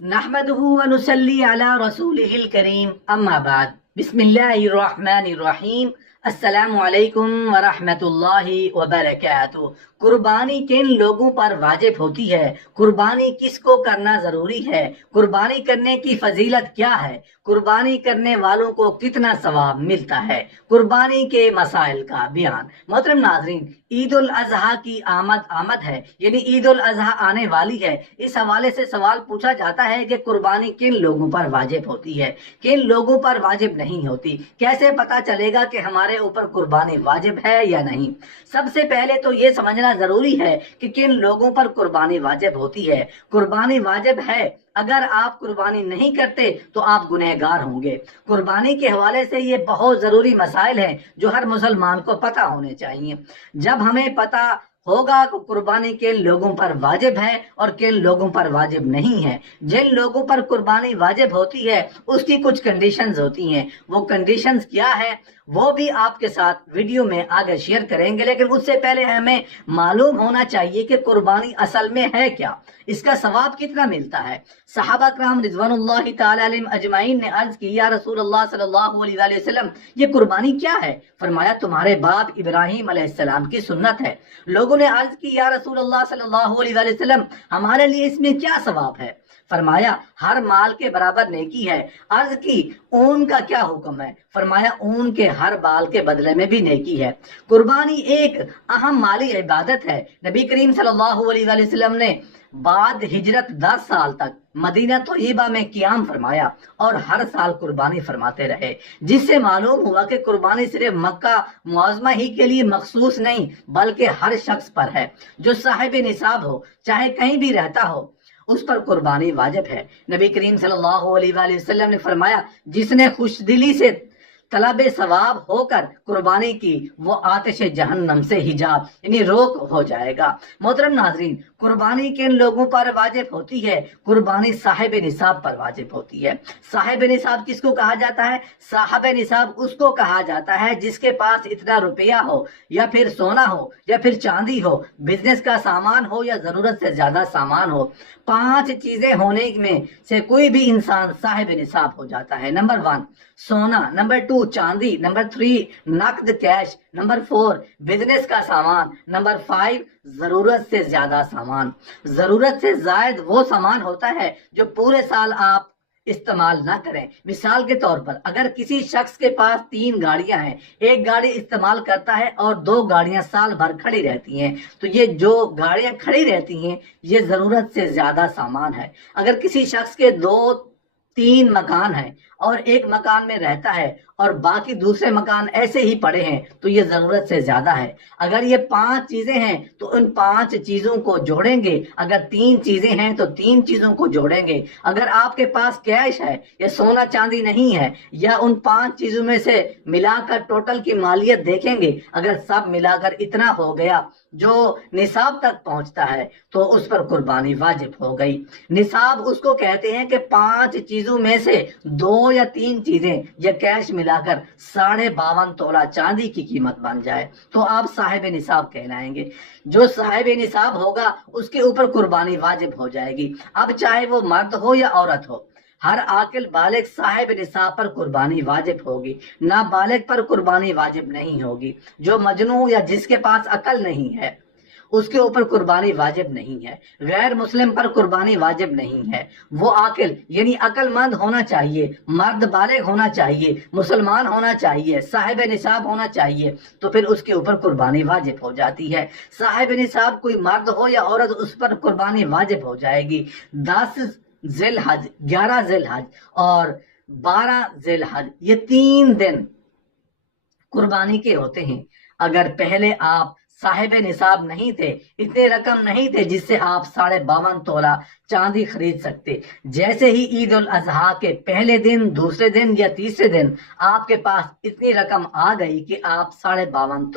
नहमदुहु व नुसल्ली अला रसूलिहिल करीम अम्मा बाद बिस्मिल्लाहिर रहमानिर रहीम अस्सलामु अलैकुम व रहमतुल्लाहि व बरकातुहू। कुर्बानी किन लोगों पर वाजिब होती है, कुर्बानी किसको करना जरूरी है, कुर्बानी करने की फजीलत क्या है, कुर्बानी करने वालों को कितना सवाब मिलता है, कुर्बानी के मसाइल का बयान। मोहतरम नाज़रीन, ईद उल अजहा की आमद है, यानी ईद उल अजहा आने वाली है। इस हवाले से सवाल पूछा जाता है कि कुर्बानी किन लोगों पर वाजिब होती है, किन लोगों पर वाजिब नहीं होती, कैसे पता चलेगा कि हमारे ऊपर कुर्बानी वाजिब है या नहीं। सबसे पहले तो ये समझना जरूरी है कि किन लोगों पर कुर्बानी वाजिब होती है। कुर्बानी वाजिब है, अगर आप कुर्बानी नहीं करते तो आप गुनहगार होंगे। कुर्बानी के हवाले से ये बहुत जरूरी मसाइल हैं जो हर मुसलमान को पता होने चाहिए। जब हमें पता होगा कि कुर्बानी किन लोगों पर वाजिब है और किन लोगों पर वाजिब नहीं है, जिन लोगों पर कुर्बानी वाजिब होती है उसकी कुछ कंडीशंस होती हैं। वो कंडीशंस क्या है वो भी आपके साथ वीडियो में आगे शेयर करेंगे, लेकिन उससे पहले हमें मालूम होना चाहिए कि कुर्बानी असल में है क्या, इसका सवाब कितना मिलता है। सहाबा कराम रिज़वानुल्लाहि ताला अलैहिम अजमाइन ने अर्ज की, या रसूल अल्लाह सल्लल्लाहु अलैहि वसल्लम, ये कुर्बानी क्या है? फरमाया, तुम्हारे बाप इब्राहिम अलैहिस्सलाम की सुन्नत है। लोगों ने अर्ज की, या रसूल अल्लाह सल्लल्लाहु अलैहि वसल्लम, हमारे लिए इसमें क्या सवाब है? फरमाया, हर माल के बराबर नेकी है। अर्ज की, ऊन का क्या हुक्म है? फरमाया, ऊन के हर बाल के बदले में भी नेकी है। कुर्बानी एक अहम माली इबादत है। नबी करीम सल्लल्लाहु अलैहि वसल्लम ने बाद हिजरत 10 साल तक मदीना तोयबा में क़ियाम फरमाया और हर साल कुर्बानी फरमाते रहे, जिससे मालूम हुआ कि कुर्बानी सिर्फ मक्का मुआज़मा ही के लिए मखसूस नहीं बल्कि हर शख्स पर है जो साहिब निसाब हो, चाहे कहीं भी रहता हो, उस पर कुर्बानी वाजिब है। नबी करीम सल्लल्लाहु अलैहि वसल्लम ने फरमाया, जिसने खुशदिली से तलब सवाब होकर कुर्बानी की वो आतिश जहन्नम से हिजाब यानी रोक हो जाएगा। मोहतरम नाजरीन, कुर्बानी किन लोगों पर वाजिब होती है? कुर्बानी साहिब निसाब पर वाजिब होती है। साहिब निसाब किसको कहा जाता है? साहिब निसाब उसको कहा जाता है जिसके पास इतना रुपया हो, या फिर सोना हो, या फिर चांदी हो, बिजनेस का सामान हो, या जरूरत से ज्यादा सामान हो। 5 चीजें होने में से कोई भी इंसान साहिब निसाब हो जाता है। नंबर 1 सोना, नंबर 2 चांदी, नंबर 3 नकद कैश, नंबर 4 बिजनेस का सामान, नंबर 5 जरूरत से ज्यादा सामान। जरूरत से जायद वो सामान होता है जो पूरे साल आप इस्तेमाल ना करें। मिसाल के तौर पर, अगर किसी शख्स के पास 3 गाड़ियां हैं, एक गाड़ी इस्तेमाल करता है और 2 गाड़ियां साल भर खड़ी रहती हैं, तो ये जो गाड़ियां खड़ी रहती हैं ये जरूरत से ज्यादा सामान है। अगर किसी शख्स के 2-3 मकान हैं और एक मकान में रहता है और बाकी दूसरे मकान ऐसे ही पड़े हैं, तो ये जरूरत से ज्यादा है। अगर ये 5 चीजें हैं तो उन 5 चीजों को जोड़ेंगे। अगर 3 चीजें हैं तो 3 चीजों को जोड़ेंगे। अगर आपके पास कैश है या सोना चांदी नहीं है, या उन 5 चीजों में से मिलाकर टोटल की मालियत देखेंगे, अगर सब मिलाकर इतना हो गया जो निसाब तक पहुंचता है, तो उस पर कुर्बानी वाजिब हो गई। निसाब उसको कहते हैं कि 5 चीजों में से 2 या 3 चीजें या कैश मिलाकर 52.5 तोला चांदी की कीमत बन जाए तो आप साहिब निसाब कहलाएंगे। जो साहिब निसाब होगा उसके ऊपर कुर्बानी वाजिब हो जाएगी। अब चाहे वो मर्द हो या औरत हो, हर आकिल बालिग साहिब निसाब पर कुर्बानी वाजिब होगी। नाबालिग पर कुर्बानी वाजिब नहीं होगी। जो मजनू या जिसके पास अकल नहीं है उसके ऊपर कुर्बानी वाजिब नहीं है। गैर मुस्लिम पर कुर्बानी वाजिब नहीं है। वो आकिल यानी अक्लमंद होना चाहिए, मर्द बालिग होना चाहिए, मुसलमान होना चाहिए, साहिब निसाब होना चाहिए, तो फिर उसके ऊपर कुर्बानी वाजिब हो जाती है। साहिब निसाब कोई मर्द हो या औरत, उस पर कुर्बानी वाजिब हो जाएगी। 10 जिलहज, 11 जिलहज और 12 जिलहज, ये 3 दिन कुर्बानी के होते हैं। अगर पहले आप साहिब निसाब नहीं थे, इतने रकम नहीं थे जिससे आप 52.5 तोला चांदी खरीद सकते, जैसे ही ईद उल अजहा के पहले दिन, दूसरे दिन या तीसरे दिन आपके पास इतनी रकम आ गई कि आप 52.5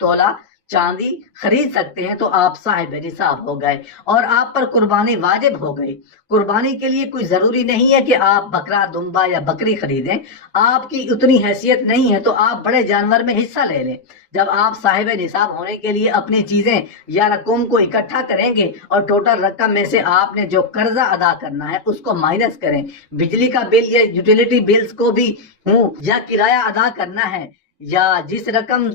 तोला چاندی خرید سکتے ہیں تو آپ صاحب نصاب ہو گئے اور آپ پر قربانی واجب ہو گئی۔ قربانی کے لیے کوئی ضروری نہیں ہے کہ آپ بکرا، دمبا یا بکری خریدیں۔ آپ کی اتنی حیثیت نہیں ہے تو آپ بڑے جانور میں حصہ لے لیں۔ جب آپ صاحب نصاب ہونے کے لیے اپنی چیزیں یا رقم کو اکٹھا کریں گے اور ٹوٹل رقم میں سے آپ نے جو قرضہ ادا کرنا ہے اس کو مائنس کریں، بجلی کا بل یا یوٹیلیٹی بلز کو بھی یا کرایہ ادا کرنا ہے یا جس رقم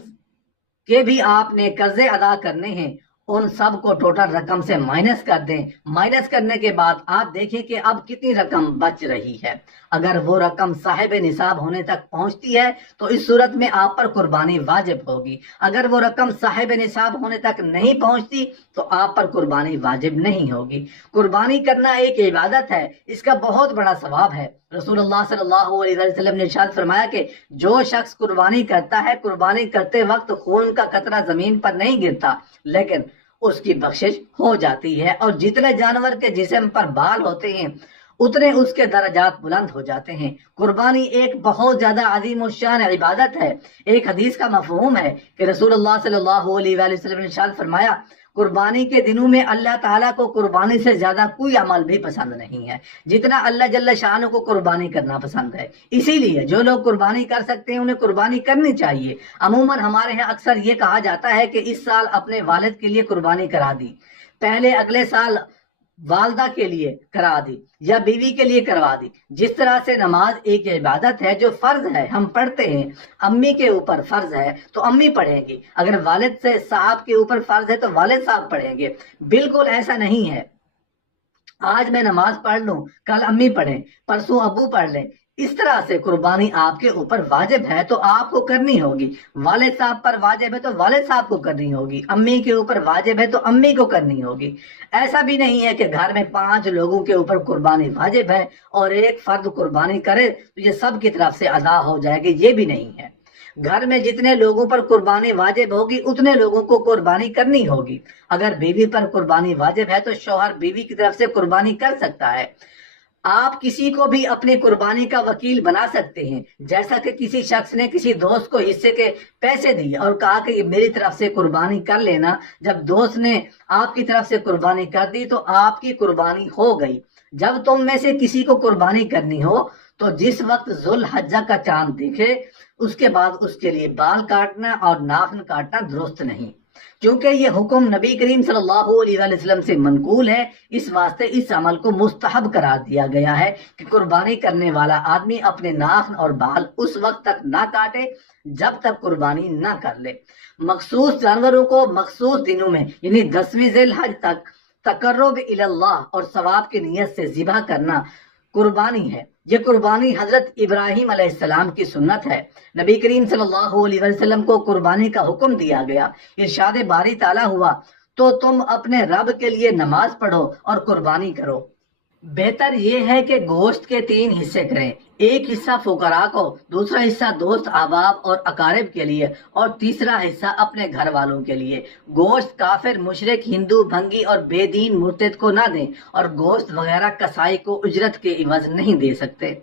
کہ بھی آپ نے قرضے ادا کرنے ہیں، ان سب کو ٹوٹل رقم سے مائنس کر دیں۔ مائنس کرنے کے بعد آپ دیکھیں کہ اب کتنی رقم بچ رہی ہے۔ اگر وہ رقم صاحب نصاب ہونے تک پہنچتی ہے تو اس صورت میں آپ پر قربانی واجب ہوگی۔ اگر وہ رقم صاحب نصاب ہونے تک نہیں پہنچتی تو آپ پر قربانی واجب نہیں ہوگی۔ قربانی کرنا ایک عبادت ہے، اس کا بہت بڑا ثواب ہے۔ رسول اللہ صلی اللہ علیہ وسلم نے ارشاد فرمایا کہ جو شخص قربانی کرتا ہے، قربانی کرتے وقت خون کا قطرہ زمین پر نہیں گرتا، لیکن اس کی بخشش ہو جاتی ہے، اور جتنے جانور کے جسم پر بال ہوتے ہیں اتنے اس کے درجات بلند ہو جاتے ہیں۔ قربانی ایک بہت زیادہ عظیم الشان عبادت ہے۔ ایک حدیث کا مفہوم ہے کہ رسول اللہ صلی اللہ علیہ وآلہ وسلم نے ارشاد فرمایا، قربانی کے دنوں میں اللہ تعالیٰ کو قربانی سے زیادہ کوئی عمل بھی پسند نہیں ہے جتنا اللہ جل شانہ کو قربانی کرنا پسند ہے۔ اسی لیے جو لوگ قربانی کر سکتے ہیں انہیں قربانی کرنی چاہیے۔ عموماً ہمارے ہاں اکثر یہ کہا جاتا ہے کہ اس سال اپنے والد کے لیے قربانی کرا دی، پہلے اگلے سال والدہ کے لیے کرا دی یا بیوی کے لیے کروا دی۔ جس طرح سے نماز ایک عبادت ہے جو فرض ہے، ہم پڑھتے ہیں، امی کے اوپر فرض ہے تو امی پڑھیں گی، اگر والد سے صاحب کے اوپر فرض ہے تو والد صاحب پڑھیں گے۔ بالکل ایسا نہیں ہے آج میں نماز پڑھ لوں، کل امی پڑھیں، پرسوں ابو پڑھ لیں۔ اس طرح سے قربانی آپ کے اوپر واجب ہے تو آپ کو کرنی ہوگی۔ والد صاحب پر واجب ہے تو والد صاحب کو کرنی ہوگی، امی کے اوپر واجب ہے تو امی کو کرنی ہوگی۔ ایسا بھی نہیں ہے کہ گھر میں 5 لوگوں کے اوپر قربانی واجب ہے اور ایک فرد قربانی کرے تو یہ سب کی طرف سے ادا ہو جائے گی، یہ بھی نہیں ہے۔ گھر میں جتنے لوگوں پر قربانی واجب ہوگی اتنے لوگوں کو قربانی کرنی ہوگی۔ اگر بیوی پر قربانی واجب ہے تو شوہر بیوی کی طرف سے قربانی کر سکتا ہے۔ آپ کسی کو بھی اپنی قربانی کا وکیل بنا سکتے ہیں، جیسا کہ کسی شخص نے کسی دوست کو حصے کے پیسے دیے اور کہا کہ یہ میری طرف سے قربانی کر لینا۔ جب دوست نے آپ کی طرف سے قربانی کر دی تو آپ کی قربانی ہو گئی۔ جب تم میں سے کسی کو قربانی کرنی ہو تو جس وقت ذو الحجہ کا چاند دیکھے اس کے بعد اس کے لیے بال کاٹنا اور ناخن کاٹنا درست نہیں، کیونکہ یہ حکم نبی کریم صلی اللہ علیہ وآلہ وسلم سے منقول ہے۔ اس واسطے اس عمل کو مستحب قرار دیا گیا ہے کہ قربانی کرنے والا آدمی اپنے ناخن اور بال اس وقت تک نہ کاٹے جب تک قربانی نہ کر لے۔ مخصوص جانوروں کو مخصوص دنوں میں یعنی 10ویں ذی الحج تک تقرب الی اللہ اور ثواب کی نیت سے ذبح کرنا قربانی ہے۔ یہ قربانی حضرت ابراہیم علیہ السلام کی سنت ہے۔ نبی کریم صلی اللہ علیہ وسلم کو قربانی کا حکم دیا گیا۔ ارشاد باری تعالیٰ ہوا تو تم اپنے رب کے لیے نماز پڑھو اور قربانی کرو۔ بہتر یہ ہے کہ گوشت کے 3 حصے کریں، ایک حصہ فقراء کو، دوسرا حصہ دوست احباب اور اقارب کے لیے اور تیسرا حصہ اپنے گھر والوں کے لیے۔ گوشت کافر، مشرک، ہندو، بھنگی اور بے دین مرتد کو نہ دیں، اور گوشت وغیرہ کسائی کو اجرت کے عوض نہیں دے سکتے۔